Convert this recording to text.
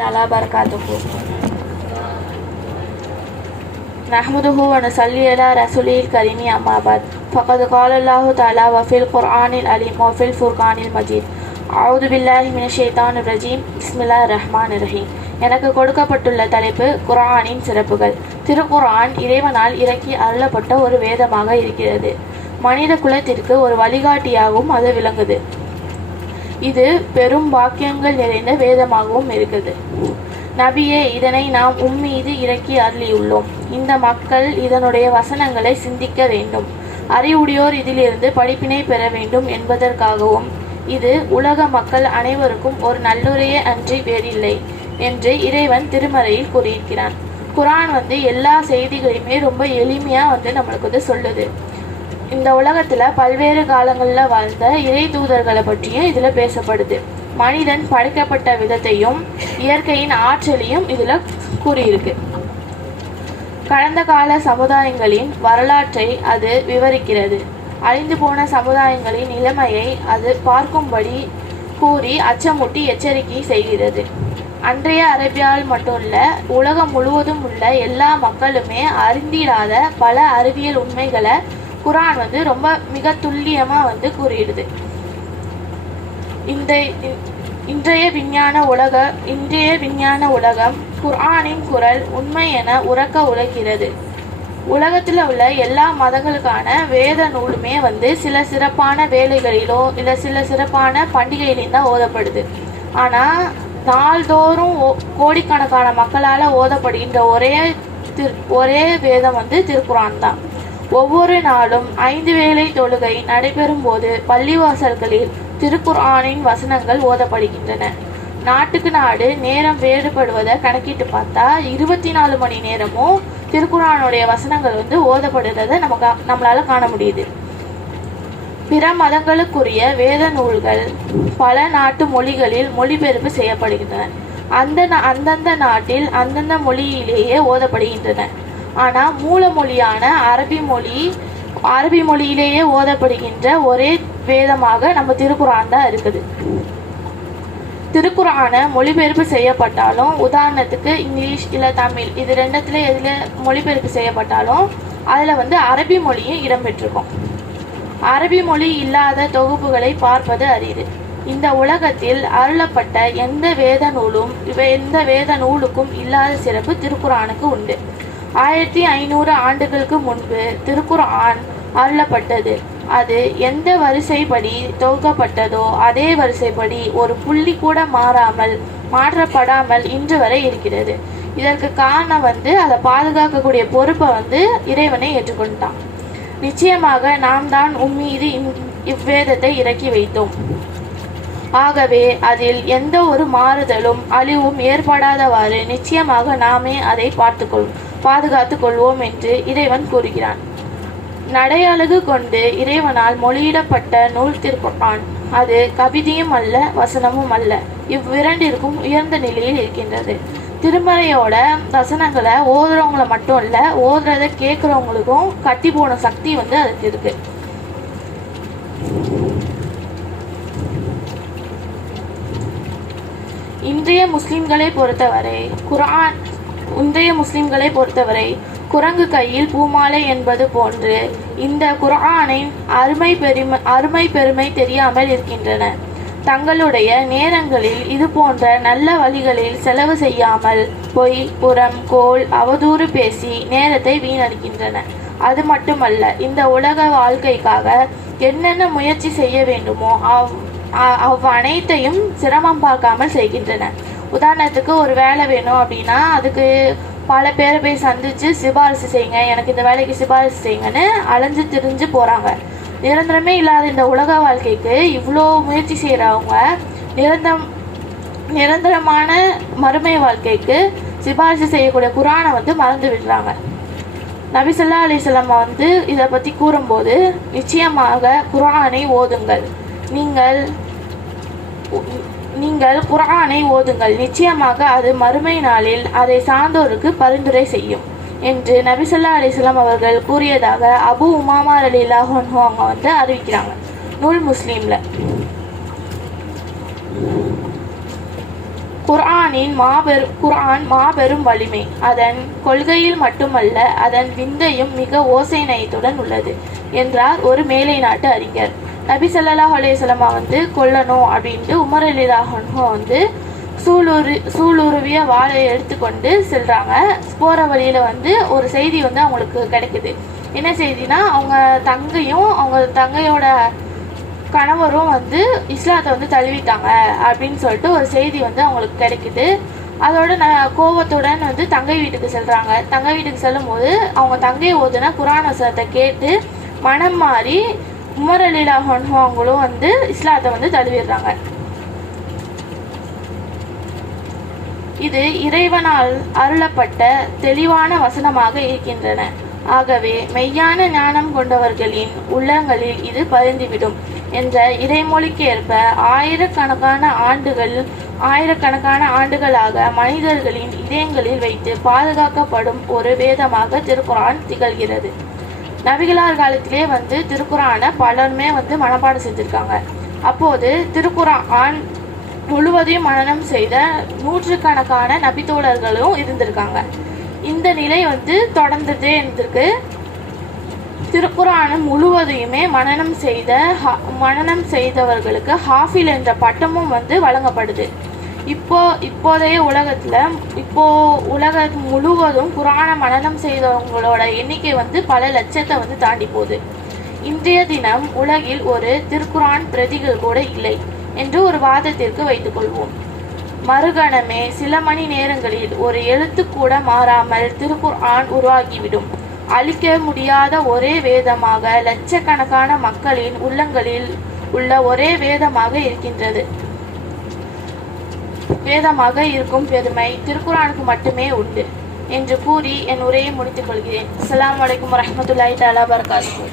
تعالى بركاته نحمده ونصلي على رسوله الكريم أما بعد فقد قال الله تعالى وفي القرآن العليم وفي الفرقان المجيد أعوذ بالله من الشيطان الرجيم بسم الله الرحمن الرحيم எனக்கு கொடுக்கப்பட்டுள்ள தலைப்பு குர்ஆனின் சிறப்புகள் திருக்குர்ஆன் இறைவனால் இறக்கி அருளப்பட்ட ஒரு வேதமாக இருக்கிறது மனித குலத்திற்கு ஒரு வழிகாட்டியாகவும் அது விளங்குது இது பெரும் வாக்கியங்கள் நிறைந்த வேதமாகவும் இருக்குது நபியே இதனை நாம் உம்மீது இறக்கி அருளியுள்ளோம். இந்த மக்கள் இதனுடைய வசனங்களை சிந்திக்க வேண்டும். அறிவுடையோர் இதிலிருந்து படிப்பினை பெற வேண்டும் என்பதற்காகவும் இது உலக மக்கள் அனைவருக்கும் ஒரு நல்லுரையே அன்றி வேறில்லை என்று இறைவன் திருமறையில் கூறியிருக்கிறான். குரான் வந்து எல்லா செய்திகளையுமே ரொம்ப எளிமையாக வந்து நம்மளுக்கு வந்து சொல்லுது. இந்த உலகத்துல பல்வேறு காலங்களில் வாழ்ந்த இறை தூதர்களை பற்றியும் இதுல பேசப்படுது. மனிதன் படைக்கப்பட்ட விதத்தையும் இயற்கையின் ஆற்றலையும் இதுல கூறியிருக்கு. கடந்த கால சமுதாயங்களின் வரலாற்றை அது விவரிக்கிறது. அழிந்து போன சமுதாயங்களின் நிலைமையை அது பார்க்கும்படி கூறி அச்சமூட்டி எச்சரிக்கை செய்கிறது. அன்றைய அரேபியாவில் மட்டும் உலகம் முழுவதும் உள்ள எல்லா மக்களுமே அறிந்திடாத பல அறிவியல் உண்மைகளை குரான் வந்து ரொம்ப மிக துல்லியமாக வந்து கூறிடுது. இந்த இன்றைய விஞ்ஞான உலக இன்றைய விஞ்ஞான உலகம் குர்ஆனின் குரல் உண்மை என உறக்க உழைக்கிறது. உலகத்தில் உள்ள எல்லா மதங்களுக்கான வேத நூலுமே வந்து சில சிறப்பான வேலைகளிலோ இல்லை சில சிறப்பான பண்டிகையிலையும் தான் ஓதப்படுது. ஆனால் நாள்தோறும் ஓ- கோடிக்கணக்கான மக்களால் ஓதப்படுகின்ற ஒரே திரு ஒரே வேதம் வந்து திருக்குரான் தான். ஒவ்வொரு நாளும் ஐந்து வேளை தொழுகை நடைபெறும் போது பள்ளிவாசல்களில் திருக்குர்ஆனின் வசனங்கள் ஓதப்படுகின்றன. நாட்டுக்கு நாடு நேரம் வேறுபடுவதை கணக்கிட்டு பார்த்தா இருபத்தி நாலு மணி நேரமும் திருக்குறானுடைய வசனங்கள் வந்து ஓதப்படுறதை நமக்கு நம்மளால காண முடியுது. பிற மதங்களுக்குரிய வேத நூல்கள் பல நாட்டு மொழிகளில் மொழிபெயர்ப்பு செய்யப்படுகின்றன. அந்த நா- அந்தந்த நாட்டில் அந்தந்த மொழியிலேயே ஓதப்படுகின்றன. ஆனா மூல மொழியான அரபி மொழி அரபி மொழியிலேயே ஓதப்படுகின்ற ஒரே வேதமாக நம்ம திருக்குறான் தான் இருக்குது. திருக்குறானை மொழிபெயர்ப்பு செய்யப்பட்டாலும் உதாரணத்துக்கு இங்கிலீஷ் இல்லை தமிழ் இது ரெண்டத்துல எதில் மொழிபெயர்ப்பு செய்யப்பட்டாலும் அதில் வந்து அரபி மொழியும் இடம்பெற்றிருக்கும். அரபி மொழி இல்லாத தொகுப்புகளை பார்ப்பது அரிது. இந்த உலகத்தில் அருளப்பட்ட எந்த வேத நூலும் எந்த வேத நூலுக்கும் இல்லாத சிறப்பு திருக்குறானுக்கு உண்டு. ஆயிரத்தி ஐநூறு ஆண்டுகளுக்கு முன்பு திருக்குர்ஆன் அருளப்பட்டது. அது எந்த வரிசைப்படி தொகுக்கப்பட்டதோ அதே வரிசைப்படி ஒரு புள்ளி கூட மாறாமல் மாற்றப்படாமல் இன்று வரை இருக்கிறது. இதற்கு காரணம் வந்து அதை பாதுகாக்கக்கூடிய பொறுப்பை வந்து இறைவனை ஏற்றுக்கொண்டான். நிச்சயமாக நாம் தான் உம்மீது இவ்வேதத்தை இறக்கி வைத்தோம். ஆகவே அதில் எந்த ஒரு மாறுதலும் அழிவும் ஏற்படாதவாறு நிச்சயமாக நாமே அதை பார்த்துக்கொள் பாதுகாத்துக் கொள்வோம் என்று இறைவன் கூறுகிறான். நடையழகு கொண்டு இறைவனால் மொழியிடப்பட்ட நூல் திருப்பான் அது கவிதையும் அல்ல வசனமும் அல்ல. இவ்விரண்டிற்கும் உயர்ந்த நிலையில் இருக்கின்றது. திருமறையோட வசனங்களை ஓதுறவங்கள மட்டும் இல்ல ஓதுறத கேட்குறவங்களுக்கும் கட்டி போன சக்தி வந்து அதுக்கு இருக்கு. இன்றைய முஸ்லிம்களை பொறுத்தவரை குரான் முந்தைய முஸ்லிம்களை பொறுத்தவரை குரங்கு கையில் பூமாலை என்பது போன்று இந்த குரானின் அருமை பெருமை அருமை பெருமை தெரியாமல் இருக்கின்றன. தங்களுடைய நேரங்களில் இது போன்ற நல்ல வழிகளில் செலவு செய்யாமல் பொய் புறம் கோல் அவதூறு பேசி நேரத்தை வீணடிக்கின்றன. அது மட்டுமல்ல இந்த உலக வாழ்க்கைக்காக என்னென்ன முயற்சி செய்ய வேண்டுமோ அவ் அவ் அனைத்தையும் சிரமம் பார்க்காமல் செய்கின்றன. உதாரணத்துக்கு ஒரு வேலை வேணும் அப்படின்னா அதுக்கு பல பேரை போய் சந்தித்து சிபாரிசு செய்யுங்க. எனக்கு இந்த வேலைக்கு சிபாரிசு செய்யுங்கன்னு அலைஞ்சு திரிஞ்சு போகிறாங்க நிரந்தரமே இல்லாத இந்த உலக வாழ்க்கைக்கு இவ்வளோ முயற்சி செய்கிறவங்க நிரந்தரம் நிரந்தரமான மறுமை வாழ்க்கைக்கு சிபாரிசு செய்யக்கூடிய குரானை வந்து மறந்து விடுறாங்க. நபிசல்லா அலிசல்லம்மா வந்து இதை பற்றி கூறும்போது நிச்சயமாக குரானை ஓதுங்கள். நீங்கள் நீங்கள் குர்ஆனை ஓதுங்கள். நிச்சயமாக அது மறுமை நாளில் அதை சார்ந்தோருக்கு பரிந்துரை செய்யும். என்று நபிசல்லா அலிஸ்லாம் அவர்கள் கூறியதாக அபு உமாமா ரலியல்லாஹு அன்ஹு அவங்க வந்து அறிவிக்கிறாங்க. நூல் முஸ்லீம்ல. குர்ஆனின் மாபெரும் குர்ஆன் மாபெரும் வலிமை. அதன் கொள்கையில் மட்டுமல்ல அதன் விந்தையும் மிக ஓசை நயத்துடன் உள்ளது என்றார் ஒரு மேலை நாட்டு அறிஞர். நபி சல்லா அலைஹி வந்து கொல்லணும் அப்படின்ட்டு உமர் வந்து சூளுரு சூளுருவிய வாழை எடுத்துக்கொண்டு செல்கிறாங்க போகிற வழியில் வந்து ஒரு செய்தி வந்து அவங்களுக்கு கிடைக்குது. என்ன செய்தினா அவங்க தங்கையும் அவங்க தங்கையோட கணவரும் வந்து இஸ்லாத்தை வந்து தழுவிட்டாங்க அப்படின்னு சொல்லிட்டு ஒரு செய்தி வந்து அவங்களுக்கு கிடைக்குது. அதோட ந கோபத்துடன் வந்து தங்கை வீட்டுக்கு செல்கிறாங்க தங்கை வீட்டுக்கு செல்லும்போது அவங்க தங்கை ஓதுன குரான் வசனத்தை கேட்டு மனம் மாறி உமர் அலிலா அவங்களும் வந்து இஸ்லாத்தை வந்து தழுவிடுறாங்க. இது இறைவனால் அருளப்பட்ட தெளிவான வசனமாக இருக்கின்றன. ஆகவே மெய்யான ஞானம் கொண்டவர்களின் உள்ளங்களில் இது பரிந்துவிடும் என்ற இறைமொழிக்கு ஏற்ப ஆயிரக்கணக்கான ஆண்டுகள் ஆயிரக்கணக்கான ஆண்டுகளாக மனிதர்களின் இதயங்களில் வைத்து பாதுகாக்கப்படும் ஒரு வேதமாக திருக்குரான் திகழ்கிறது. நபிகளார் காலத்திலே வந்து திருக்குறானை பலருமே வந்து மனப்பாடம் செஞ்சுருக்காங்க. அப்போது திருக்குறான் முழுவதையும் மனநம் செய்த நூற்றுக்கணக்கான நபித்தோழர்களும் இருந்திருக்காங்க. இந்த நிலை வந்து தொடர்ந்துட்டே இருந்திருக்கு திருக்குறானம் முழுவதையுமே மனநம் செய்த ஹா- மனனம் செய்தவர்களுக்கு ஹாஃபில் என்ற பட்டமும் வந்து வழங்கப்படுது. இப்போ இப்போதைய உலகத்துல இப்போ உலகம் முழுவதும் குரான மனனம் செய்தவங்களோட எண்ணிக்கை வந்து பல லட்சத்தை வந்து தாண்டி போகுது. இன்றைய தினம் உலகில் ஒரு திருக்குரான் பிரதிகள் கூட இல்லை என்று ஒரு வாதத்திற்கு வைத்துக்கொள்வோம் மறுகணமே சில மணி நேரங்களில் ஒரு எழுத்து கூட மாறாமல் திருக்குர்ஆன் உருவாகிவிடும். அழிக்க முடியாத ஒரே வேதமாக லட்சக்கணக்கான மக்களின் உள்ளங்களில் உள்ள ஒரே வேதமாக இருக்கின்றது. வேதமாக இருக்கும் பெருமை திருக்குறானுக்கு மட்டுமே உண்டு. என்று கூறி என் உரையை முடித்துக் கொள்கிறேன். அலாம் வலைக்கம் வரஹ்மத்துல்லாஹி தாலா வபரகாத்துஹு.